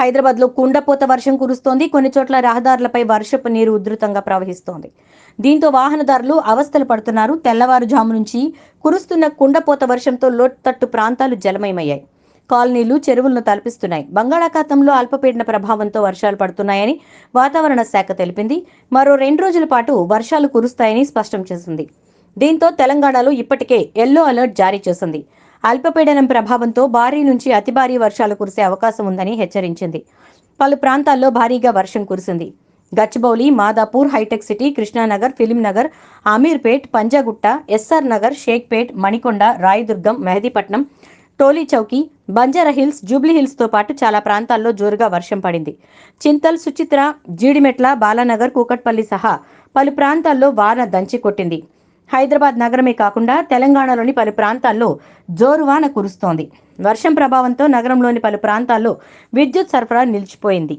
హైదరాబాద్లో కుండపోత వర్షం కురుస్తోంది. కొన్ని చోట్ల రహదారులపై వర్షపు నీరు ఉధృతంగా ప్రవహిస్తోంది. దీంతో వాహనదారులు అవస్థలు పడుతున్నారు. తెల్లవారుజాము నుంచి కురుస్తున్న కుండపోత వర్షంతో లోతట్టు ప్రాంతాలు జలమయమయ్యాయి. కాలనీలు, చెరువులను తలపిస్తున్నాయి. బంగాళాఖాతంలో అల్పపీడన ప్రభావంతో వర్షాలు పడుతున్నాయని వాతావరణ శాఖ తెలిపింది. మరో 2 రోజుల పాటు వర్షాలు కురుస్తాయని స్పష్టం చేసింది. దీంతో తెలంగాణలో ఇప్పటికే యెల్లో అలర్ట్ జారీ చేసింది. అల్పపీడనం ప్రభావంతో భారీ నుంచి అతి భారీ వర్షాలు కురిసే అవకాశం ఉందని హెచ్చరించింది. పలు ప్రాంతాల్లో భారీగా వర్షం కురిసింది. Gachibowli, Madhapur, Hitech City, Krishnanagar, Filmnagar, Ameerpet, Panjagutta, SR Nagar, Shaikpet, Manikonda, Rayadurgam, Mehdipatnam, Tolichowki, Banjara Hills, Jubilee Hills తో పాటు చాలా ప్రాంతాల్లో జోరుగా వర్షం పడింది. చింతల్, సుచిత్ర, జీడిమెట్ల, బాలానగర్, కూకట్పల్లి సహా పలు ప్రాంతాల్లో వాన దంచి కొట్టింది. హైదరాబాద్ నగరమే కాకుండా తెలంగాణలోని పలు ప్రాంతాల్లో జోరువాన కురుస్తోంది. వర్షం ప్రభావంతో నగరంలోని పలు ప్రాంతాల్లో విద్యుత్ సరఫరా నిలిచిపోయింది.